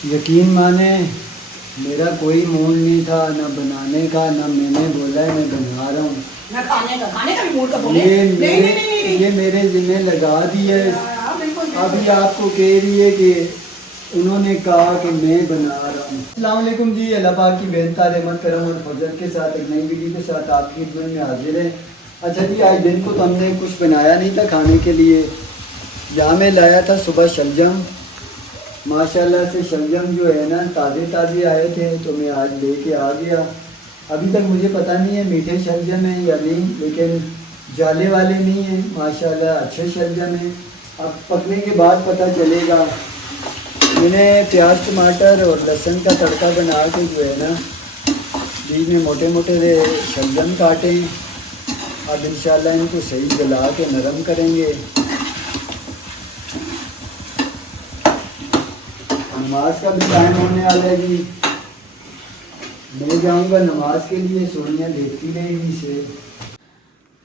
यकीन माने मेरा कोई मूड नहीं था ना बनाने का, ना मैंने बोला है मैं बना रहा हूँ ना खाने का भी मूड का बोले। ये मेरे जिम्मे लगा दी है। बिल्कुल। अभी आपको कह रही है कि उन्होंने कहा कि मैं बना रहा हूँ। अस्सलाम वालेकुम जी, अल्लाह पाक की बेहतर रहमत करम और फजल के साथ एक नई वीडियो के साथ आपकी खिदमत में हाजिर है। अच्छा जी, आज दिन को तो हमने कुछ बनाया नहीं था खाने के लिए। यहाँ मैं लाया था सुबह शलजम, माशाल्लाह से शलजम जो है ना ताज़े आए थे, तो मैं आज लेके आ गया। अभी तक मुझे पता नहीं है मीठे शलजम है या नहीं, लेकिन जाले वाले नहीं हैं, माशाल्लाह अच्छे शलजम हैं। अब पकने के बाद पता चलेगा। मैंने प्याज टमाटर और लहसुन का तड़का बना के जो है ना बीच में मोटे मोटे से शलजम काटे। अब इंशाल्लाह इनको सही जला के नरम करेंगे। नमाज का भी टाइम होने वाला है जी, मैं जाऊंगा नमाज के लिए। सोनिया देखती रहेगी इसे।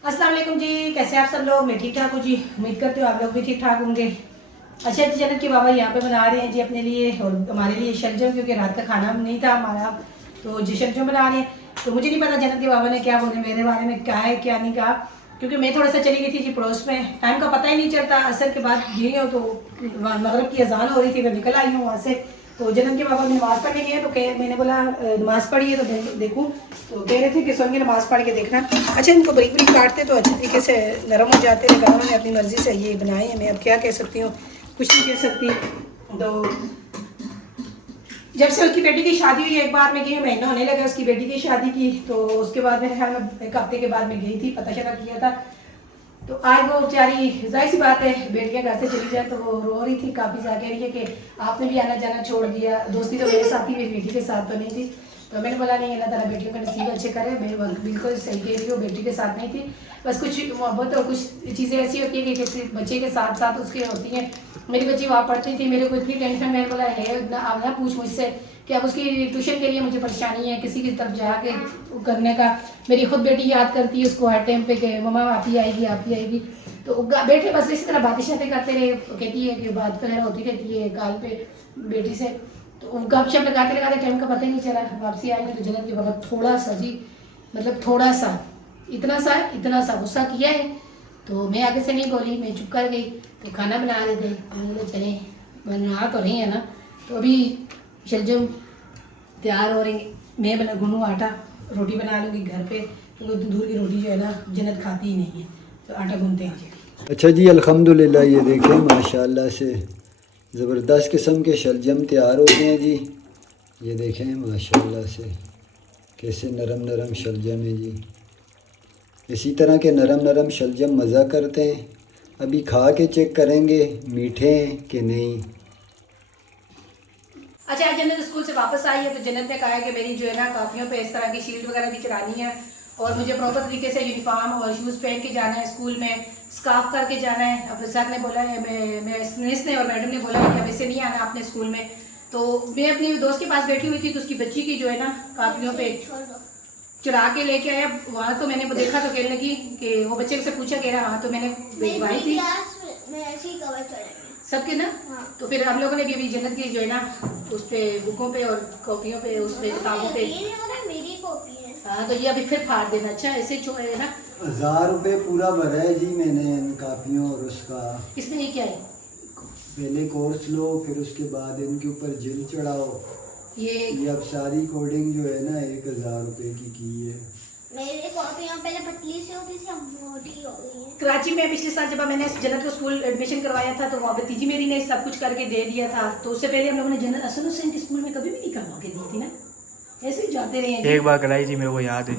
अस्सलाम वालेकुम जी, कैसे आप सब लोग? मैं ठीक ठाक हूँ जी, उम्मीद करती हूँ आप लोग भी ठीक ठाक होंगे। अच्छा जी, जन्नत के बाबा यहाँ पे बना रहे हैं जी अपने लिए और हमारे लिए शलजम, क्योंकि रात का खाना नहीं था हमारा, तो जी शलजम बना रहे हैं। तो मुझे नहीं पता जन्नत के बाबा ने क्या बोले मेरे बारे में, क्या है क्या नहीं कहा, क्योंकि मैं थोड़ा सा चली गई थी जी पड़ोस में। टाइम का पता ही नहीं चलता, असर के बाद गई हूँ तो मगरब की अजान हो रही थी, मैं निकल आई हूँ वहाँ से। तो जन्नत के बाबा नमाज़ पढ़ने गए, तो मैंने बोला नमाज़ पढ़ी है तो देखूँ, तो कह रहे थे कि सोनिया नमाज़ पढ़ के देखना। अच्छा, इनको बारीक बारीक काटते तो अच्छे तरीके से नरम हो जाते, लेकिन उन्होंने अपनी मर्ज़ी से ये बनाए हैं। मैं अब क्या कह सकती हूँ, कुछ नहीं कह सकती। तो जब से उसकी बेटी की शादी हुई, एक बार मैं गई, महीना होने लगा उसकी बेटी की शादी की, तो उसके बाद मेरे ख्याल में एक हफ्ते के बाद मैं गई थी, पता चला किया था। तो आज वो बेचारी, जाहिर सी बात है बेटियां घर से चली जाए तो वो रो रही थी काफ़ी ज़्यादा, कह रही है कि आपने भी आना जाना छोड़ दिया। दोस्ती तो मेरे साथ ही, मेरी बेटी के साथ तो नहीं थी। तो मैंने बोला नहीं, अल्लाह ताला बेटियों का नसीब अच्छे करे। मैं बिल्कुल सही कह रही हूँ, बेटी के साथ नहीं थी, बस कुछ मोहब्बत और कुछ चीज़ें ऐसी होती है कि किसी बच्चे के साथ साथ उसके होती हैं। मेरी बच्ची वहाँ पढ़ती थी, मेरे को इतनी टेंशन, मैंने बोला है ना अब ना पूछ मुझसे कि अब उसकी ट्यूशन के लिए मुझे परेशानी है किसी की तरफ जाके करने का। मेरी खुद बेटी याद करती है उसको हर टाइम पे कि मम्मा आप ही आएगी आप ही आएगी। तो बैठे बस इसी तरह बातें शातें करते रहे, कहती है कि बात वगैरह होती रहती है काल पे बेटी से। तो गपशप लगाते लगाते टाइम का पता ही नहीं चला। वापसी आएंगे तो जन्नत के बाबा थोड़ा सा जी, मतलब थोड़ा सा, इतना सा गुस्सा किया है। तो मैं आगे से नहीं बोली, मैं चुप कर गई। तो खाना बना रहे थे, बोले चले बना तो रही है ना। तो अभी शलजम तैयार हो रही, मैं गूंढूँ आटा, रोटी बना लूँगी घर पे, क्योंकि दूध की रोटी जो है ना जन्नत खाती ही नहीं है, तो आटा गूंढते हैं। अच्छा जी, अल्हम्दुलिल्लाह, ये देखें माशाल्लाह से ज़बरदस्त किस्म के शलजम तैयार हो गए हैं जी। ये देखें माशाल्लाह से कैसे नरम नरम शलजम है जी। इसी तरह के नरम नरम शलजम मज़ा करते हैं। अभी खा के चेक करेंगे मीठे हैं कि नहीं। अच्छा, आज जन्नत स्कूल से वापस आई है, तो जन्नत ने कहा है कि मेरी जो है ना कापियों पे इस तरह की शील्ड वगैरह भी चढ़ानी है, और मुझे प्रॉपर तरीके से यूनिफॉर्म और शूज़ पहन के जाना है स्कूल में, स्कार्फ करके जाना है। अब सर ने बोला है, मिस ने और मैडम ने बोला है कि अब ऐसे नहीं आना अपने स्कूल में। तो मैं अपनी दोस्त के पास बैठी हुई थी, तो उसकी बच्ची की जो है ना कापियों पे चुरा के लेके आया वहाँ। तो मैंने देखा तो कहने लगी कि वो बच्चे से पूछा, कह रहा हाँ, तो मैंने भिजवाई थी सबके ना। हाँ। तो फिर हम लोगों ने भी अभी जन्नत की जो है ना उस पर बुकों पे और कॉपियों पे, उस पर किताबों पे, मेरी कॉपी है। हाँ, तो ये अभी फिर फाड़ देना। अच्छा, ऐसे जो है ना 1000 रुपये पूरा भरा है जी मैंने इन कापियों और उसका। इसमें ये क्या है, पहले कोर्स लो, फिर उसके बाद इनके ऊपर जेल चढ़ाओ। ये अब सारी कोडिंग जो है ना 1000 रुपये की है। मेरी कॉपियाँ पहले पतली से होती थी, अब मोटी हो गई है। कराची में पिछले साल जब मैंने जन्नत को स्कूल एडमिशन करवाया था, तो वहाँ भतीजी मेरी ने सब कुछ करके दे दिया था। तो उससे पहले हम लोगों ने जन्नत असल हुसैन के स्कूल में कभी भी नहीं करवा के दी थी ना, ऐसे ही जाते रहे हैं। एक बार कराई थी, मेरे को याद है।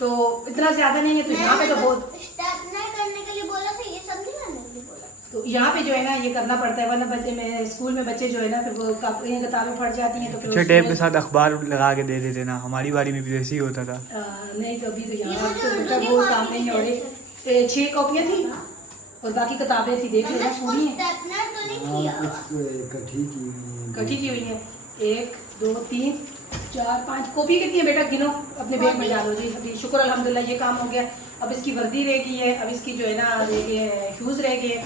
तो इतना ज़्यादा नहीं है, तो यहाँ पे तो बहुत स्टार्टनर करने के लिए बोला था, ये सब नहीं करने के लिए बोला। तो यहाँ पे जो है ना ये करना पड़ता है, वरना बच्चे में स्कूल में बच्चे जो है ना फिर वो किताबें फट जाती हैं। तो फिर टेप के साथ अखबार लगा के दे देते ना, हमारी बारी में भी वैसे ही होता था। नहीं, तो अभी तो यहाँ तो बेटा वो काम नहीं हो रही। 6 कॉपियाँ थी और बाकी किताबें थी, देख लेना पूरी है। स्टार्टनर तो नहीं किया, कठी की हुई है। 1 2 3 4 5 कॉपी कितनी है बेटा, गिनो अपने बैग में डालो जी। अभी शुक्र अल्हम्दुलिल्लाह ये काम हो गया। अब इसकी वर्दी रह गई है, अब इसकी जो है ना ये शूज़ रह गए,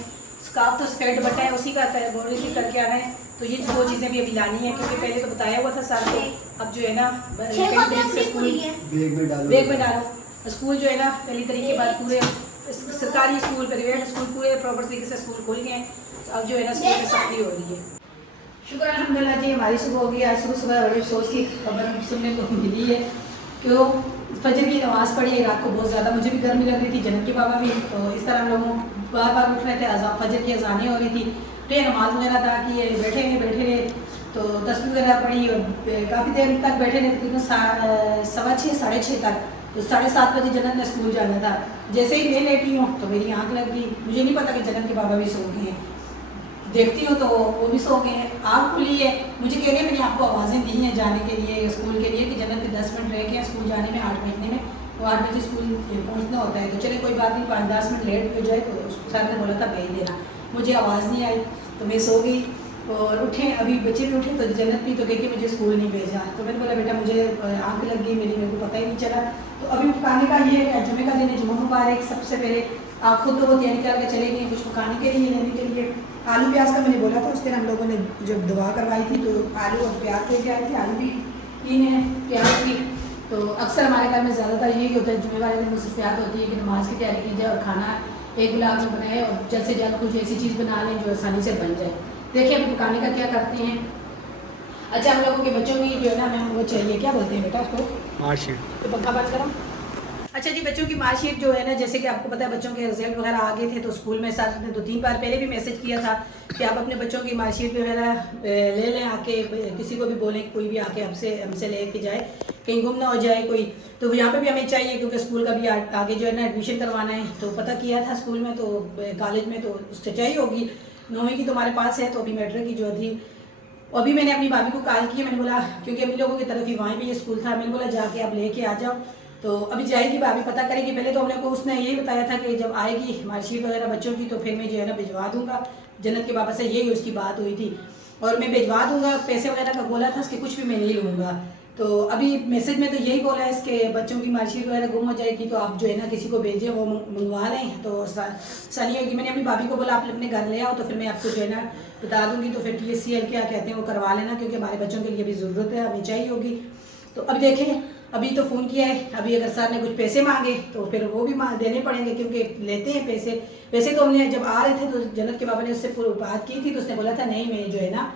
स्कार्फ तो सफ़ेद दुपट्टा है उसी का बोल रही थी करके आना है। तो ये 2 चीज़ें भी अभी लानी है क्योंकि पहले तो बताया हुआ था सर को। अब जो है ना छह कपड़े अपनी स्कूल बैग में डालो। डालो। स्कूल जो है ना पहली तारीख के बाद पूरे सरकारी स्कूल प्राइवेट स्कूल पूरे प्रॉपर तरीके से स्कूल खुल गए हैं। तो अब जो है ना स्कूल में सख्ती हो रही है। शुक्र अल्हम्दुलिल्लाह जी हमारी सुबह हो गई। आज सुबह बड़े अफसोस की खबर सुनने को मिली है। क्यों फजर की नमाज़ पढ़ी रात को बहुत ज़्यादा, मुझे भी गर्मी लग रही थी, जनक के बाबा भी। तो इस तरह हम लोगों बार बार उठ रहे थे, फजर की अजानें हो रही थी। तो ये नमाज़ वगैरह अदा की, बैठे रहे तो तस्बीह वगैरह पढ़ी और काफ़ी देर तक बैठे रहे, तकरीबन 6:15 साढ़े 6 तक। तो 7:30 बजे जन्नत ने स्कूल जाना था। जैसे ही मैं लेटी हूँ तो मेरी आँख लग गई। मुझे नहीं पता कि जन्नत के बाबा भी सो गए हैं। देखती हूँ तो वो भी सो गए हैं। आँख खुली है, मुझे कह रही है मैंने आपको आवाज़ें दी हैं जाने के लिए स्कूल के लिए कि जन्नत के 10 मिनट रह गए स्कूल जाने में 8 बजने में। तो 8 बजे स्कूल पहुँचना होता है। तो चले कोई बात नहीं, 5-10 मिनट लेट हो जाए तो सर ने बोला था भेज देना। मुझे आवाज़ नहीं आई तो मैं सो गई और उठे, अभी बच्चे भी उठे तो जन्नत भी तो कहती मुझे स्कूल नहीं भेजा। तो मैंने बोला बेटा मुझे आँख लग गई मेरे को पता ही नहीं चला। तो अभी पकाने का ये है, जुमे का दिन है, जुम्मा मुबारक। सबसे पहले आप खुद तो वो तैयारी करके चले गए कुछ पकाने के लिए लेने के लिए। आलू प्याज का मैंने बोला था उस दिन हम लोगों ने जब दुआ करवाई थी तो आलू और प्याज लेके आए थे। आलू भी 3 है, प्याज भी। तो अक्सर हमारे घर में ज़्यादातर यही होता है, जुम्मे वाले दिन मुसफ़ियात होती है कि नमाज की तैयारी की जाए और खाना एक गुलाब में बनाए और जल्द से जल्द कुछ ऐसी चीज़ बना लें जो आसानी से बन जाए। देखिए अभी पकाने का क्या करते हैं। अच्छा हम लोगों के बच्चों की जो है ना हमें वो चाहिए, क्या बोलते हैं बेटा उसको, मार्कशीट। तो पंखा बंद करो। अच्छा जी बच्चों की मार्कशीट जो है ना, जैसे कि आपको पता है बच्चों के रिजल्ट वगैरह आ गए थे तो स्कूल में सर ने 2-3 बार पहले भी मैसेज किया था कि आप अपने बच्चों की मार्कशीट वगैरह ले लें आके, किसी को भी बोलें कोई भी आके हमसे ले के जाए, कहीं गुम ना हो जाए कोई। तो यहाँ पे भी हमें चाहिए क्योंकि स्कूल का भी आगे जो है ना एडमिशन करवाना है। तो पता किया था स्कूल में तो कॉलेज में तो उससे चाहिए होगी। 9वीं की तो हमारे पास है, तो अभी मैट्रिक की जो थी अभी मैंने अपनी भाभी को कॉल किया। मैंने बोला क्योंकि अभी लोगों की तरफ ही वहाँ पे ये स्कूल था, मैंने बोला जाके आप लेके आ जाओ। तो अभी जाएगी भाभी, पता करेगी। पहले तो हम लोग को उसने यही बताया था कि जब आएगी मार्कशीट वगैरह बच्चों की तो फिर मैं जो है ना भिजवा दूंगा। जन्नत के बाबा से यही उसकी बात हुई थी और मैं भिजवा दूंगा। पैसे वगैरह का बोला था उसके, कुछ भी मैं नहीं लूँगा। तो अभी मैसेज में तो यही बोला है इसके बच्चों की मार्कशीट वगैरह गुम हो जाएगी तो आप जो है ना किसी को भेजें, वो मंगवा लें तो आसानी होगी। मैंने अपनी भाभी को बोला आप अपने घर ले आओ तो फिर मैं आपको जो है ना बता दूंगी। तो फिर TSCL क्या कहते हैं वो करवा लेना क्योंकि हमारे बच्चों के लिए भी ज़रूरत है, हमें चाहिए होगी। तो अभी देखें, अभी तो फ़ोन किया है, अभी अगर सर ने कुछ पैसे मांगे तो फिर वो भी देने पड़ेंगे क्योंकि लेते हैं पैसे। वैसे तो हमने जब आ रहे थे तो जन्नत के बाबा ने उससे पूरी बात की थी तो उसने बोला था नहीं मैं जो है ना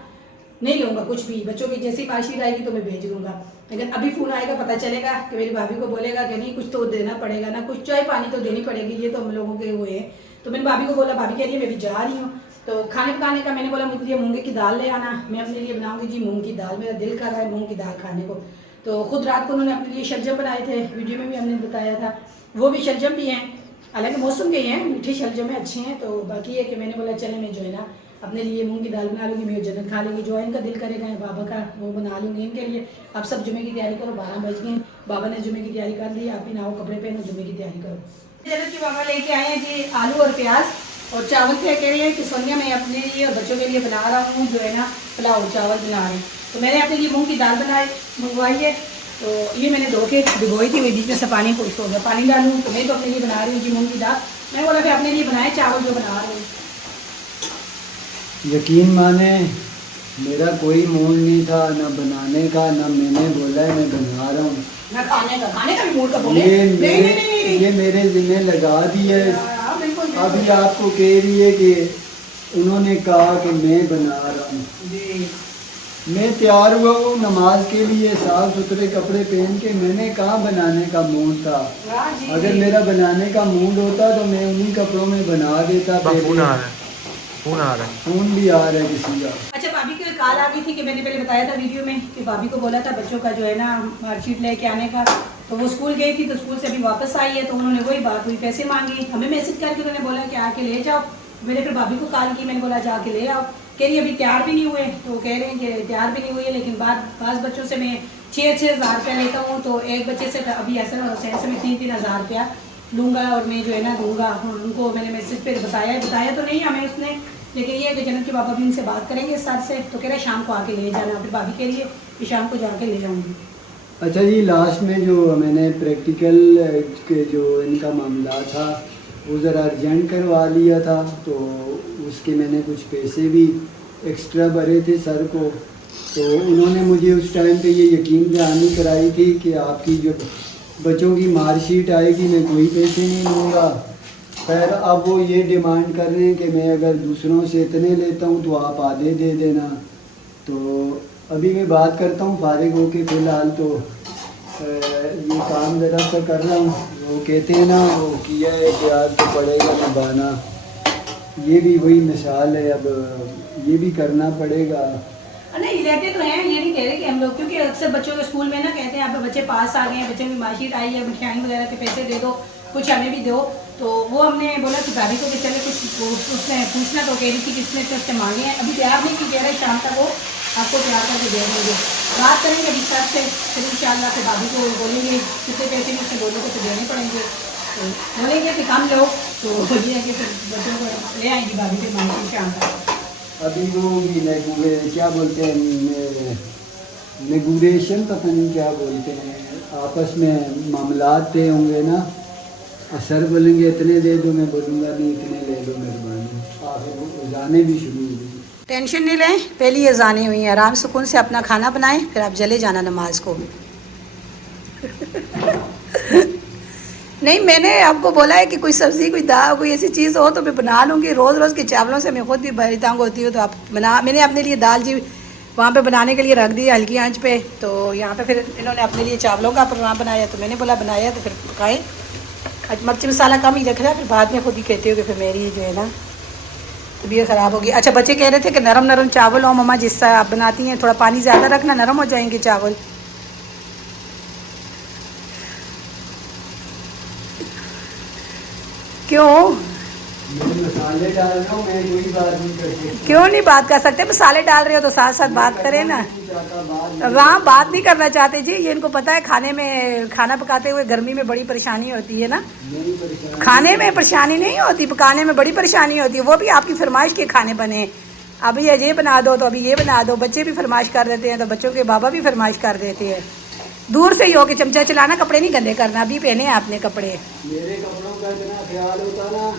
नहीं लूँगा कुछ भी, बच्चों की जैसी मार्कशीट आएगी तो मैं भेज दूँगा। लेकिन अभी फ़ोन आएगा पता चलेगा कि मेरी भाभी को बोलेगा कि नहीं कुछ तो देना पड़ेगा ना, कुछ चाय पानी तो देनी पड़ेगी। ये तो हम लोगों के वो है। तो मैंने भाभी को बोला, भाभी कह रही है मैं भी जा रही हूँ। तो खाने पकाने का मैंने बोला मुझे लिए मूंगे की दाल ले आना, मैं अपने लिए बनाऊँगी जी मूँग की दाल, मेरा दिल कर रहा है मूँग की दाल खाने को। तो खुद रात को उन्होंने अपने लिए शलजम बनाए थे, वीडियो में भी हमने बताया था, वो भी शलजम भी हैं, हालांकि मौसम के ही हैं, मीठे शलजम है, अच्छे हैं। तो बाकी है कि मैंने बोला चले मैं जो है ना अपने लिए मूंग की दाल बना लूँगी, मैं जन्नत खा लेंगी, जो इनका दिल करेगा बाबा का वो बना लूँगी इनके लिए। आप सब जुमे की तैयारी करो, 12 बज गए, बाबा ने जुमे की तैयारी कर ली, आप भी नहाओ कपड़े पहनो जुमे की तैयारी करो। जन्नत के बाबा लेके आए हैं जी आलू और प्याज और चावल। क्या कह रही है कि सोनिया मैं अपने लिए और बच्चों के लिए बना रहा हूँ जो है ना पुलाव चावल बना रही हूँ। तो मैंने अपने लिए मूँग की दाल मंगवाई है। तो ये मैंने धो के भिगोई थी, बीच में से पानी खुश्क हो गया, पानी डालूँ तो मैं तो अपने लिए बना रही हूँ जी मूँग की दाल। मैं बोला कि अपने लिए बनाए चावल जो बना रही हूँ। यकीन माने मेरा कोई मूड नहीं था ना बनाने का, ना मैंने बोला है मैं बना रहा हूँ ना खाने का भी मूड का बोले। ये मेरे जिम्मे लगा दी है। बिल्कुल। अभी आपको कह रही है कि उन्होंने कहा कि मैं बना रहा हूँ, मैं तैयार हुआ हूँ नमाज के लिए, साफ सुथरे कपड़े पहन के। मैंने कहाँ बनाने का मूड था, अगर मेरा बनाने का मूड होता तो मैं उन्हीं कपड़ों में बना देता। फोन भी आ रहा है किसी का। अच्छा भाभी की कॉल आ गई थी कि मैंने पहले बताया था वीडियो में कि भाभी को बोला था बच्चों का जो है ना मार्कशीट लेके आने का। तो वो स्कूल गई थी तो स्कूल से अभी वापस आई है तो उन्होंने वही बात हुई, पैसे मांगी, हमें मैसेज करके उन्होंने बोला कि आके ले जाओ। मैंने फिर भाभी को कॉल की, मैंने बोला जाके ले आओ। कह रही अभी तैयार भी नहीं हुए, तो कह रहे हैं कि तैयार भी नहीं हुए, लेकिन बाज़ बच्चों से मैं 6-6 हज़ार रुपया लेता हूँ। तो एक बच्चे से अभी ऐसा हुसैन से मैं 3-3 हज़ार रुपया लूँगा और मैं जो है ना दूँगा। उनको मैंने मैसेज पे बताया तो नहीं हमें उसने, लेकिन ये है कि जन्नत के बाबा भी इनसे बात करेंगे सर से। तो कह रहे शाम को आके ले जाना, फिर भाभी कह रही है कि शाम को जाके ले जाऊँगी। अच्छा जी लास्ट में जो मैंने प्रैक्टिकल के जो इनका मामला था वो ज़रा अर्जेंट करवा लिया था, तो उसके मैंने कुछ पैसे भी एक्स्ट्रा भरे थे सर को। तो उन्होंने मुझे उस टाइम पे ये यकीन दहानी कराई थी कि आपकी जो बच्चों की मार्कशीट आएगी मैं कोई पैसे नहीं लूँगा। खैर अब वो ये डिमांड कर रहे हैं कि मैं अगर दूसरों से इतने लेता हूँ तो आप आधे दे देना। तो अभी मैं बात करता हूँ फारिग होके, फ़िलहाल तो ये काम ज़रा सा कर रहा हूँ। वो कहते हैं ना, वो किया है प्यार तो पड़ेगा निभाना, ये भी वही मिसाल है। अब ये भी करना पड़ेगा। नहीं लेते तो हैं, ये नहीं कह रहे कि हम लोग, क्योंकि अक्सर बच्चों के स्कूल में ना कहते हैं आप बच्चे पास आ गए हैं, बच्चों की मार्कशीट आई है, मिठाई वगैरह के पैसे दे दो, कुछ हमें भी दो। तो वो हमने बोला कि भाभी को कि चले कुछ उसने पूछना, तो कह रही थी किसने तो उससे मांगे हैं, अभी तैयार नहीं की, कह रहे शाम तक वो आपको तैयार करके दे देंगे। बात करेंगे अभी सर से, फिर इंशाल्लाह से भाभी को बोलेंगे कितने पैसे में उससे बोलोगे तो देने पड़ेंगे। तो बोलेंगे कि कम लो तो ये है कि फिर बच्चों को ले आएंगी भाभी के मांगे शाम तक। अभी वो क्या बोलते हैं, नेगोशिएशन पता नहीं क्या बोलते हैं, आपस में मामलात तय होंगे ना। सर बोलेंगे इतने दे दो, मैं बोलूँगा नहीं इतने ले लो मेहरबानी। आखिर जाने भी शुरू हो गई। टेंशन नहीं लें, पहली ये जानी हुई है, आराम सुकून से अपना खाना बनाएं, फिर आप चले जाना नमाज को। नहीं, मैंने आपको बोला है कि कोई सब्ज़ी, कोई दाल, कोई ऐसी चीज़ हो तो मैं बना लूँगी। रोज़ रोज़ के चावलों से मैं खुद भी बड़ी तंग होती हूँ, तो आप बना, मैंने अपने लिए दाल जी वहाँ पे बनाने के लिए रख दी हल्की आंच पे। तो यहाँ पे फिर इन्होंने अपने लिए चावलों का प्रोग्राम बनाया, तो मैंने बोला बनाया तो फिर पकाएँ। आज मिर्च मसाला कम ही रख रहा है, फिर बाद में खुद ही कहती हो कि फिर मेरी जो है ना तबीयत ख़राब होगी। अच्छा, बच्चे कह रहे थे कि नरम नरम चावल हो मम्मा, जिससे आप बनाती हैं थोड़ा पानी ज़्यादा रखना, नरम हो जाएंगे चावल। क्यों मसाले डाल रहा हूँ मैं, कोई बात नहीं करते। क्यों नहीं बात कर सकते? मसाले डाल रहे हो तो साथ साथ बात करें ना। वहाँ बात नहीं करना चाहते जी, ये इनको पता है। खाने में, खाना पकाते हुए गर्मी में बड़ी परेशानी होती है ना। खाने में परेशानी नहीं होती, पकाने में बड़ी परेशानी होती है। वो भी आपकी फरमाइश के खाने बने, अभी ये बना दो तो अभी ये बना दो। बच्चे भी फरमाइश कर देते हैं तो बच्चों के बाबा भी फरमाइश कर देते हैं। दूर से ही हो के चमचा चलाना, कपड़े नहीं गंदे करना। अभी पहने हैं आपने कपड़े। मेरे कपड़ों का इतना ख्याल होता ना,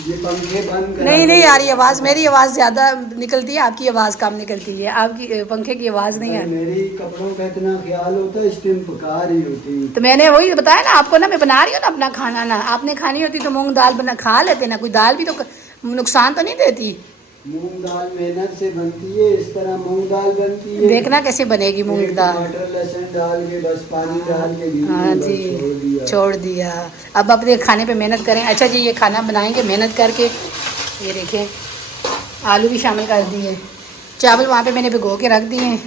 ये पंखे बंद करा। नहीं आ रही आवाज़, मेरी आवाज़ ज़्यादा निकलती है, आपकी आवाज़ कम निकलती है। आपकी पंखे की आवाज़ नहीं है। मेरी कपड़ों का इतना ख्याल होता है, इस टाइम पका रही होती। तो मैंने वही बताया ना आपको ना, मैं बना रही हूँ ना अपना खाना ना। आपने खानी होती तो मूंग दाल बना खा लेते ना। कोई दाल भी तो नुकसान तो नहीं देती। मूंग दाल मेहनत से बनती है, इस तरह मूंग दाल बनती है। देखना कैसे बनेगी मूंग दाल। टमाटर लहसुन डाल के बस पानी डाल के हाँ जी, छोड़ दिया। अब अपने खाने पे मेहनत करें। अच्छा जी, ये खाना बनाएंगे मेहनत करके। ये देखें, आलू भी शामिल कर दिए, चावल वहाँ पे मैंने भिगो के रख दिए हैं।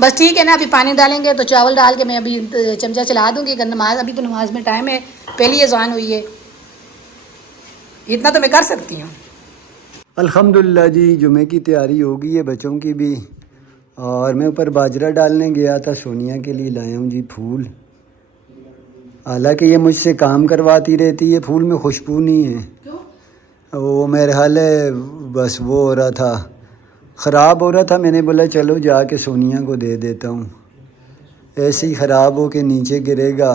बस ठीक है ना, अभी पानी डालेंगे तो चावल डाल के मैं अभी चमचा चला दूँगी। अगर नमाज, अभी तो नमाज में टाइम है, पहली अज़ान हुई है, इतना तो मैं कर सकती हूँ। अल्हम्दुलिल्लाह जी, जुमे की तैयारी हो गई है बच्चों की भी। और मैं ऊपर बाजरा डालने गया था, सोनिया के लिए लाया हूँ जी फूल। हालांकि ये मुझसे काम करवाती रहती है, फूल में खुशबू नहीं है। वो मेरे हाल है, बस वो हो रहा था, ख़राब हो रहा था। मैंने बोला चलो जाके सोनिया को दे देता हूँ, ऐसे ही ख़राब हो के नीचे गिरेगा।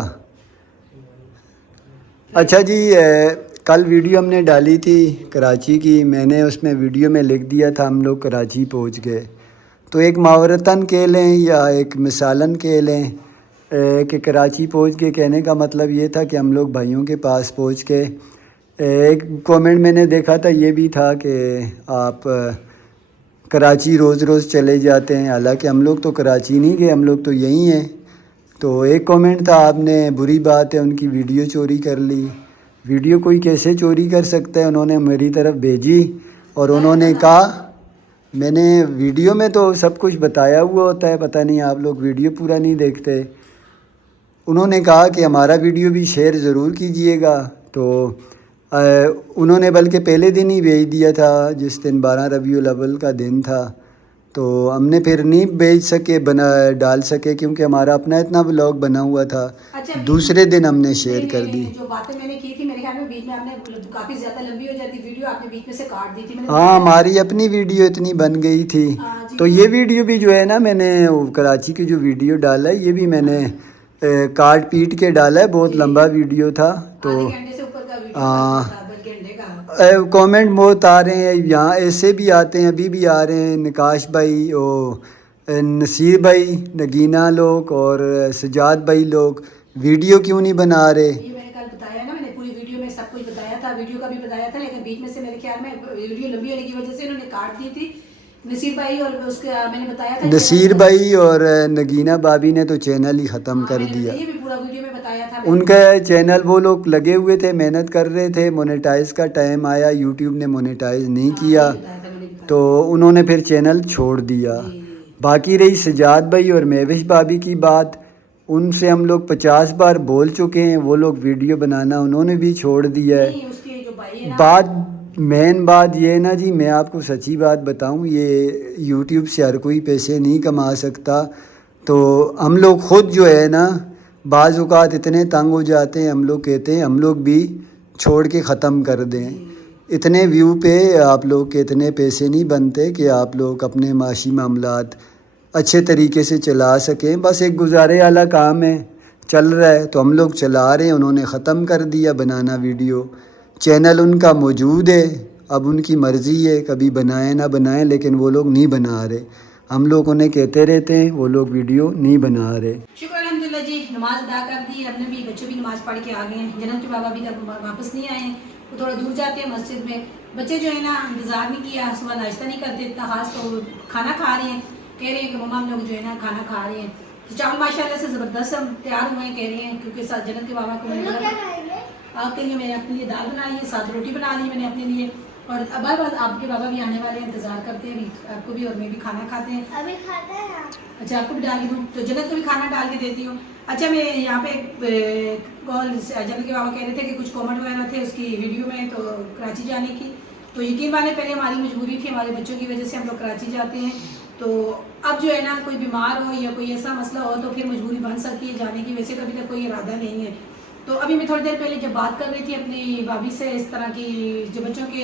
अच्छा जी, कल वीडियो हमने डाली थी कराची की, मैंने उसमें वीडियो में लिख दिया था हम लोग कराची पहुंच गए। तो एक मावरतन कह लें या एक मिसालन कह लें कि कराची पहुंच के, कहने का मतलब ये था कि हम लोग भाइयों के पास पहुंच के। एक कमेंट मैंने देखा था, ये भी था कि आप कराची रोज़ रोज़ चले जाते हैं। हालांकि हम लोग तो कराची नहीं गए, हम लोग तो यहीं हैं। तो एक कमेंट था, आपने बुरी बात है उनकी वीडियो चोरी कर ली। वीडियो कोई कैसे चोरी कर सकता है? उन्होंने मेरी तरफ भेजी और उन्होंने कहा, मैंने वीडियो में तो सब कुछ बताया हुआ होता है, पता नहीं आप लोग वीडियो पूरा नहीं देखते। उन्होंने कहा कि हमारा वीडियो भी शेयर ज़रूर कीजिएगा। तो उन्होंने बल्कि पहले दिन ही भेज दिया था, जिस दिन 12 रबीउल अव्वल का दिन था। तो हमने फिर नहीं भेज सके, डाल सके, क्योंकि हमारा अपना इतना व्लॉग बना हुआ था। अच्छा, दूसरे दिन हमने शेयर कर दी। जो बातें मैंने की थी, मेरे ख्याल में बीच में आपने काफ़ी ज़्यादा लंबी हो जाती वीडियो, आपने बीच में से काट दी थी। हाँ, हमारी अपनी वीडियो इतनी बन गई थी। तो ये वीडियो भी जो है ना, मैंने कराची की जो वीडियो डाला है, ये भी मैंने काट पीट के डाला है, बहुत लंबा वीडियो था। तो आधे घंटे से ऊपर का वीडियो हाँ। था बल्कि घंटे का। कमेंट बहुत आ रहे हैं यहाँ, ऐसे भी आते हैं, अभी भी आ रहे हैं। निकाश भाई, ओ नसीर भाई, नगीना लोग और सजाद भाई लोग वीडियो क्यों नहीं बना रहे। ये मैंने कल बताया ना, मैंने पूरी वीडियो में सब कुछ बताया था, वीडियो का भी बताया था, लेकिन बीच में से मेरे ख्याल में वीडियो लंबी होने की वजह से इन्होंने काट दी थी। नसीर भाई और उसका मैंने बताया था, नसीर भाई और नगीना भाभी ने तो चैनल ही ख़त्म कर मैंने दिया। ये भी पूरा वीडियो में बताया था मैंने। उनका चैनल, वो लोग लगे हुए थे, मेहनत कर रहे थे, मोनेटाइज का टाइम आया, यूट्यूब ने मोनेटाइज नहीं किया ये बताया था मैंने भी। तो उन्होंने फिर चैनल छोड़ दिया। बाकी रही सजाद भाई और महविश भाभी की बात, उनसे हम लोग 50 बार बोल चुके हैं, वो लोग वीडियो बनाना उन्होंने भी छोड़ दिया है। नहीं, उसके जो भाई है ना, बात मेन बात ये है ना जी, मैं आपको सच्ची बात बताऊं, ये यूट्यूब से हर कोई पैसे नहीं कमा सकता। तो हम लोग ख़ुद जो है ना, बाज़ औक़ात इतने तंग हो जाते हैं, हम लोग कहते हैं हम लोग भी छोड़ के ख़त्म कर दें। इतने व्यू पे आप लोग के इतने पैसे नहीं बनते कि आप लोग अपने माशी मामलात अच्छे तरीके से चला सकें। बस एक गुजारे वाला काम है, चल रहा है तो हम लोग चला रहे हैं। उन्होंने ख़त्म कर दिया बनाना वीडियो, चैनल उनका मौजूद है, अब उनकी मर्ज़ी है कभी बनाएं ना बनाएं, लेकिन वो लोग नहीं बना रहे। हम लोग उन्हें कहते रहते हैं, वो लोग वीडियो नहीं बना रहे। शुक्र अल्हम्दुलिल्लाह जी, नमाज अदा कर दी हमने भी, बच्चे भी नमाज पढ़ के आ गए हैं। जन्नत के बाबा अभी तक वापस नहीं आए हैं, वो थोड़ा दूर जाते हैं मस्जिद में। बच्चे जो है ना इंतज़ार नहीं किया, सुबह नाश्ता नहीं करते इतना खास, तो खाना खा रहे हैं, कह रहे हैं कि मम्मा हम लोग जो है ना खाना खा रहे हैं। तो चावल माशाल्लाह से ज़बरदस्त हम तैयार हुए हैं, कह रहे हैं, क्योंकि साथ जन्नत के बाबा को मैंने बोला था आपके लिए, मैंने अपने लिए दाल बनाई है, साथ रोटी बना ली मैंने अपने लिए, और अब आपके बाबा भी आने वाले हैं, इंतज़ार करते हैं अभी आपको भी, और मैं भी खाना खाते हैं। अभी खाता है आप? अच्छा, आपको भी डाल दूँ तो जन्नत को भी खाना डाल के देती हूँ। अच्छा, मैं यहाँ पे कॉल जन्नत के बाबा कह रहे थे कि कुछ कमेंट वगैरह थे उसकी वीडियो में, तो कराची जाने की, तो यकीन माने पहले हमारी मजबूरी थी, हमारे बच्चों की वजह से हम लोग कराची जाते हैं। तो अब जो है ना कोई बीमार हो या कोई ऐसा मसला हो तो फिर मजबूरी बन सकती है जाने की, वैसे तो अभी तक कोई इरादा नहीं है। तो अभी मैं थोड़ी देर पहले जब बात कर रही थी अपनी भाभी से इस तरह की, जो बच्चों के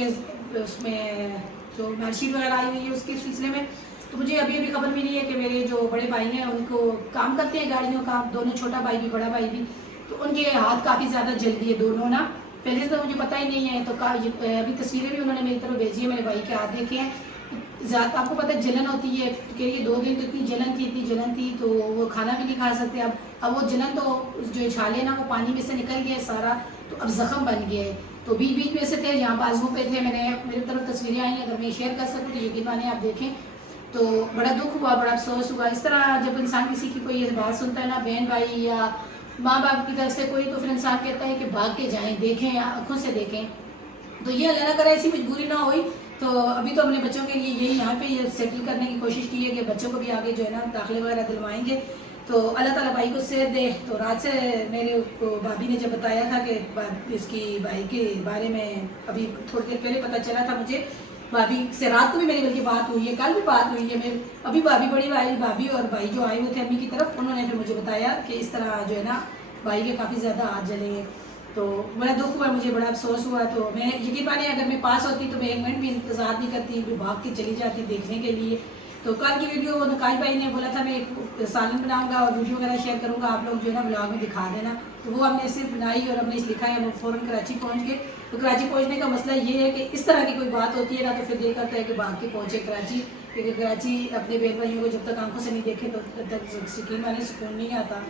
उसमें जो मार्कशीट वगैरह आई हुई है उसके सिलसिले में, तो मुझे अभी अभी खबर मिली है कि मेरे जो बड़े भाई हैं उनको काम करते हैं गाड़ियों का, दोनों, छोटा भाई भी बड़ा भाई भी, तो उनके हाथ काफ़ी ज़्यादा जल्दी है दोनों ना, पहले से तो मुझे पता ही नहीं है। तो अभी तस्वीरें भी उन्होंने मेरी तरफ भेजी है, मेरे भाई के हाथ देखे हैं, ज़्यादा आपको पता है जलन होती है, तो कह रही है 2 दिन तो इतनी जलन थी तो वो खाना भी नहीं खा सकते। अब वो जलन तो जो छाले ना वो पानी में से निकल गया है सारा, तो अब जख्म बन गया है। तो बीच बीच में से थे, यहाँ बाजुओं पे थे, मैंने मेरी तरफ तस्वीरें आई हैं, अगर मैं शेयर कर सकूँ तो यकीन माने आप देखें। तो बड़ा दुख हुआ, बड़ा अफसोस हुआ। इस तरह जब इंसान किसी की कोई बात सुनता है ना, बहन भाई या माँ बाप की तरफ से कोई, तो फिर इंसान कहता है कि भाग के जाएँ, देखें या आँखों से देखें। तो ये अल्लाह ना करे ऐसी मजबूरी ना हुई। तो अभी तो हमने बच्चों के लिए यही यहाँ पे ये सेटल करने की कोशिश की है कि बच्चों को भी आगे जो है ना दाखिले वगैरह दिलवाएंगे। तो अल्लाह ताला भाई को सेहत दे। तो रात से मेरे को भाभी ने जब बताया था कि इसकी भाई के बारे में अभी थोड़ी देर पहले पता चला था मुझे, भाभी से रात को भी मेरी बल्कि बात हुई है, कल भी बात हुई है मेरी। अभी बड़ी भाभी और भाई जो आए हुए थे अम्मी की तरफ, उन्होंने फिर मुझे बताया कि इस तरह जो है ना भाई के काफ़ी ज़्यादा हाथ जले हैं। तो बड़ा दुख हुआ, मुझे बड़ा अफसोस हुआ। तो मैं यकीन माने अगर मैं पास होती तो मैं 1 मिनट भी इंतज़ार नहीं करती, मैं भाग के चली जाती देखने के लिए। तो कल की वीडियो नकाश भाई ने बोला था मैं एक सालन बनाऊंगा और वीडियो वगैरह शेयर करूंगा, आप लोग जो है ना ब्लॉग में दिखा देना। तो वो हमने सिर्फ बनाई और हमने इस लिखा है, वो फ़ौरन कराची पहुँच गए। तो कराची पहुँचने का मसला ये है कि इस तरह की कोई बात होती है ना, तो फिर दिल करता है कि भाग के पहुँचे कराची, क्योंकि कराची अपने बहन भाइयों को जब तक आंखों से नहीं देखे तो तब तक यकीन माने सुकून नहीं आता।